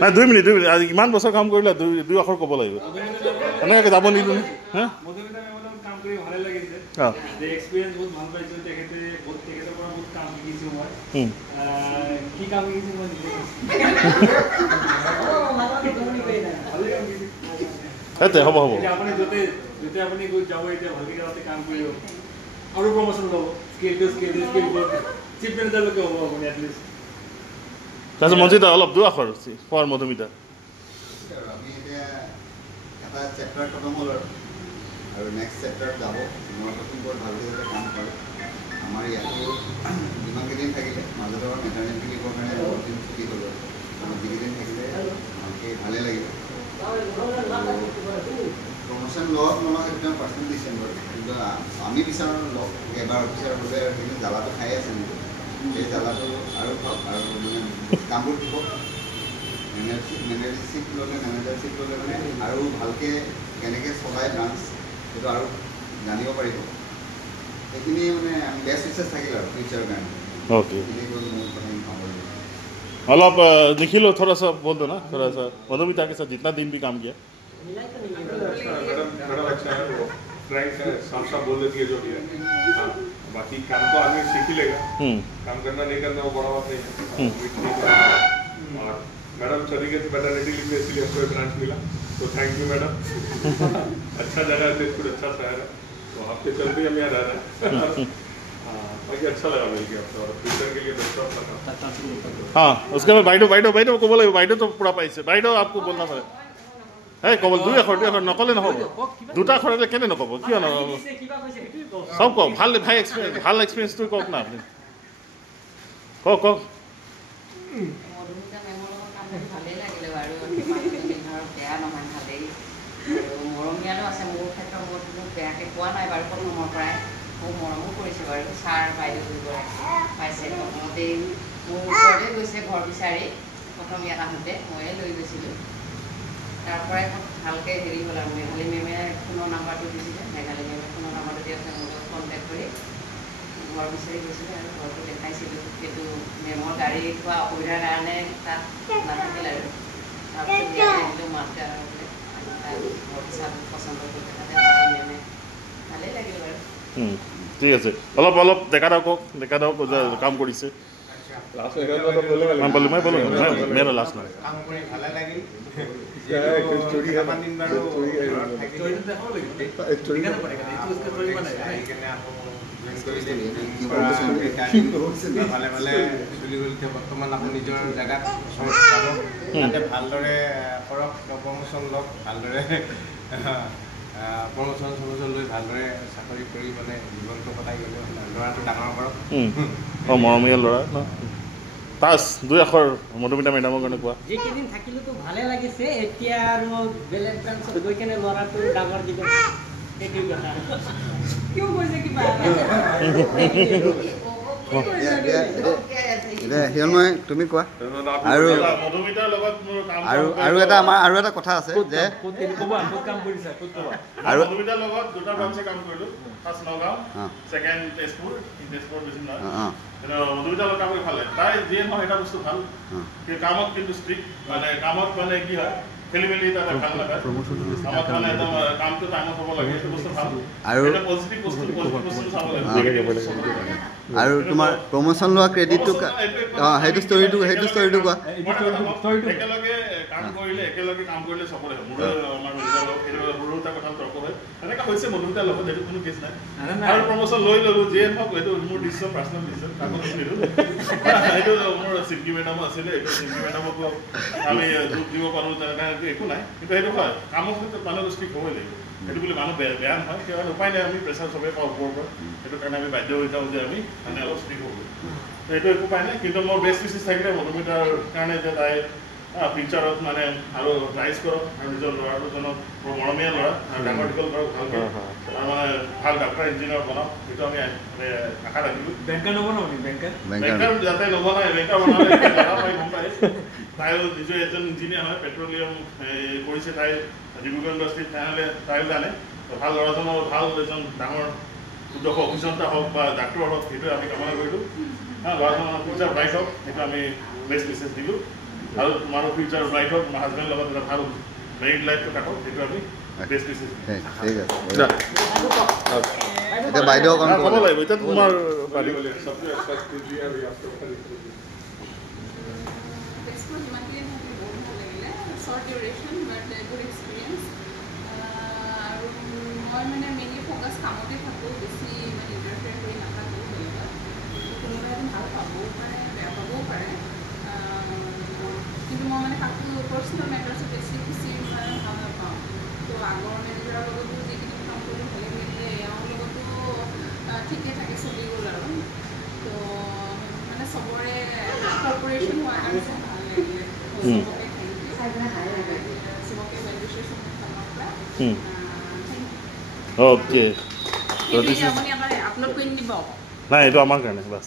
নাই 2 মিনিট আজি ইমান বছৰ কাম কৰিলে দুই আখৰ ক'ব লাগিব এনেকৈ যাব নিদিওঁ হা সেইটোৱে হ'ব হ'ব আৰু প্ৰমোশন ল'ব স্কিল চিফ মেনেজাৰলৈকে হ'ব আপুনি এটলিষ্ট তাৰপিছত মঞ্জিতা অলপ দুই আখৰ কোৱাৰ মধুমিতা আমি এতিয়া এটা চেপ্টাৰ খতম হ'ল আৰু নেক্সট চেপ্টাৰত যাব নৰ্থ বৰ ভালকৈ যাতে কাম কৰে আমাৰ ইয়াতো যিমানকেইদিন থাকিলে মাজতে মেটাৰনিটি লিভৰ কাৰণে বহুত দিন ছুটি হ'ল যিকেইদিন থাকিলে ভালকৈ ভালেই লাগিব প্ৰমোশ্যন লোৱাত আমাক একদম পাৰ্চেণ্ট দিছে বাৰু কিন্তু আমি বিচাৰোঁ লওক এবাৰ অফিচাৰ হ'লে সেইখিনি জ্বালাটো খাই আছে নেকি সেই জ্বালাটো আৰু খাওক আৰু মানে কামবোৰ শিকক মেনেজাৰশ্বিপ ল'লে মানে আৰু ভালকৈ কেনেকৈ চলায় ব্ৰাঞ্চ সেইটো আৰু জানিব পাৰিব সেইখিনি মানে আমি বেষ্ট উইচেছ থাকিল আৰু ফিউচাৰৰ কাৰণে ओके मतलब निखिल थोड़ा सा बोल दो ना थोड़ा सा मधुमिता के साथ जितना दिन भी काम किया मैडम अच्छा है वो फ्रैंक है साफ बोल देती है जो भी है बाकी काम तो आदमी सीख ही लेगा काम करना नहीं करना वो बड़ा बात नहीं है और मैडम चली गई मैटरनिटी लीव में इसलिए हमको ब्रांच मिला तो थैंक यू मैडम अच्छा जगह है तेजपुर अच्छा शहर है तो आपके चलते हम यहाँ रह रहे हैं बाकी अच्छा लगा मिल गया और फ्यूचर के लिए बेस्ट ऑफ लगा हाँ उसके बाद বাইদেউ को बोले বাইদেউ तो पूरा पाइसे বাইদেউ आपको बोलना पड़े है कबल दुई आखर नकले নহ'ব দুটা আখৰতে কেনে নক'ব কিয় নহ'ব চব কওক ভাল এক্সপিৰিয়েঞ্চটো কওক না আপুনি কওক মধুমিতা মেমৰ লগত কাম কৰি ভালেই লাগিলে বাৰু বেয়া নহয় ভালেই আৰু মৰমীয়ালো আছে মোৰ ক্ষেত্ৰত মোৰ বেয়াকৈ কোৱা নাই বাৰু প্ৰথমৰ পৰাই খুব মৰমো কৰিছে বাৰু ছাৰ বাইদেউ দুগৰাকী পাইছে প্ৰথমতেই মোৰ ওচৰতে গৈছে ঘৰ বিচাৰি প্ৰথম ইয়াত আহোঁতে ময়ে লৈ গৈছিলোঁ তাৰ পৰাই ভালকৈ হেৰি হ'ল আৰু মেঘালী মেমে ফোনৰ নাম্বাৰটো দিছিলে মেঘালী মেমে ফোনৰ নাম্বাৰটো দিয়া মোৰ লগত কণ্টেক্ট কৰি ঘৰ বিচাৰি গৈছিলোঁ আৰু ঘৰটো দেখাইছিলোঁ কিন্তু মেমৰ গাড়ী থোৱা অসুবিধাৰ কাৰণে তাত নাথাকিল আৰু তাৰপিছত ইয়াত আহিলোঁ মাতে আৰু ঘৰ হিচাপ পচন্দ কৰি তাতে মেমে ভালেই লাগিল বাৰু ঠিক আছে অলপ দেখা দাওক কাম কৰিছে मेरा लास्ट ना বৰ্তমান আপুনি নিজৰ জেগাত ভালদৰে কৰক প্ৰমোশ্যন লওক ভালদৰে প্ৰমোশ্যন লৈ ভালদৰে চাকৰি কৰি মানে জীৱনটো কটাই গ'লে ল'ৰাটো ডাঙৰ কৰক মৰমীয়া ল'ৰা ন তাজ দুই আখৰ মধুমিতা মেডামৰ কাৰণে কোৱা যিকেইদিন থাকিলেতো ভালে লাগিছে এতিয়া আৰু বেলেগ ব্ৰাঞ্চত গৈ কেনে ল'ৰাটো ডাঙৰ দিব সেইটো কথা কিয় কৈছে কিবা হিৰণ্ময় তুমি কোৱা আৰু এটা কথা আছে যে মধুমিতাৰ লগত দুটা ব্ৰাঞ্চে কাম কৰিলোঁ ফাৰ্ষ্ট নগাঁও ছেকেণ্ড তেজপুৰ বেছি নহয় মধুমিতাৰ লগত কাম কৰি ভাল লাগে তাই যিয়ে নহয় এটা বস্তু ভাল কামত কিন্তু ষ্ট্ৰিক্ট মানে কামত মানে কি হয় খেলি মেলি তাতে ভাল নাপায় কামত মানে একদম কামটো টাইমত হ'ব লাগে সেইটো বস্তু ভাল আৰু পজিটিভ বস্তু চাব লাগে আৰু তোমাৰ প্ৰমোশ্যন লোৱা ক্ৰেডিটটো সেইটো ষ্টৰিটো কোৱা একেলগে কাম কৰিলে চবৰে মোৰ আমাৰ সৰু এটা কথা তৰ্ক হয় এনেকুৱা হৈছে মধুমিতাৰ লগত সেইটো কোনো কেছ নাই আৰু প্ৰমোশ্যন লৈ ল'লোঁ যিয়ে নহওক এইটো মোৰ ডিচিশ্যন পাৰ্চনেল ডিচিশ্যন তাকো নিদিলোঁ এইটো মোৰ চিম্পী মেডাম আছিলে এইটো চিম্পী মেডামকো আমি যোগ দিব পাৰোঁ তেনেকৈ একো নাই কিন্তু সেইটো হয় কামৰ ক্ষেত্ৰত মানুহ ষ্ট্ৰিক্ট হ'বই লাগিব সেইটো বুলি মানুহ বেয়া নহয় কিয় উপায় নাই আমি প্ৰেছাৰ চবেই পাওঁ ওপৰৰ পৰা সেইটো কাৰণে আমি বাধ্য হৈ যাওঁ যে আমি মানে অলপ ষ্ট্ৰিক্ট হ'ব এইটো একো উপায় নাই কিন্তু মোৰ বেষ্ট উইচেছ থাকিলে মধুমিতাৰ কাৰণে যে তাই ফিউচাৰত মানে আৰু ৰাইজ কৰক আৰু নিজৰ ল'ৰাটোজনক মৰমীয়া ল'ৰা আৰু ডাঙৰ দীঘল কৰক ভালকৈ আৰু মানে ভাল ডাক্তৰ ইঞ্জিনিয়াৰ বনাওক সেইটো আমি মানে আশা ৰাখিলোঁ বেংকাৰ নবনাওঁ বেংকাৰ যাতে নবনায় বেংকাৰ বনালে গম পায় তাইও নিজৰ এজন ইঞ্জিনিয়াৰ হয় পেট্ৰলিয়াম কৰিছে তাই ডিব্ৰুগড় ইউনিভাৰ্চিটিত তাইও জানে ভাল ল'ৰাজনৰ ভাল এজন ডাঙৰ উদ্যোগ অভিযন্তা হওক বা ডাক্তৰ হওক সেইটোৱে আমি কামনা কৰিলোঁ ল'ৰাজনৰ ফিউচাৰ ব্ৰাইট হওক, সেইটো আমি বেষ্ট মেছেজ দিলোঁ। আৰু তোমাৰো ফিউচাৰ ব্ৰাইট হওক, তোমাৰ হাজবেণ্ডৰ লগত এটা ভাল মেৰিড লাইফটো কাটক, সেইটো আমি বেষ্ট মেছেজ দিলোঁ। ঠিক আছে। এতিয়া বাইদেউ অকণ ক'ব লাগিব, এতিয়া তোমাৰ सबसे अच्छा कीजिए अभी आपको Basically, Himachali has been very good. Short duration, but good experience. I mainly focus on the বেছি মানে ইন্টারফেয়ার কৰি নাথাকো বেলেগত কোনোবাই ভাল পাবও পাৰে বেয়া পাবও পাৰে কিন্তু মই মানে কাকো পাৰ্চনেল মেটাৰ্ছত বেছি খুচি মানে ভাল নাপাওঁ তো আগৰ মেনেজাৰৰ লগতো যিখিনি কাম কৰি ভালে লাগিলে এওঁৰ লগতো ঠিকে থাকে চলি গ'ল আৰু তো মানে চবৰে কৰ্পৰেশ্যন হোৱা কাৰণে ভাল লাগিলে চবকে চবকে ভেলুৱেশ্যন ফালৰ পৰা অ'কে আপলোড কৰি দিব নাই, এইটো আমাৰ কাৰণে বাছ।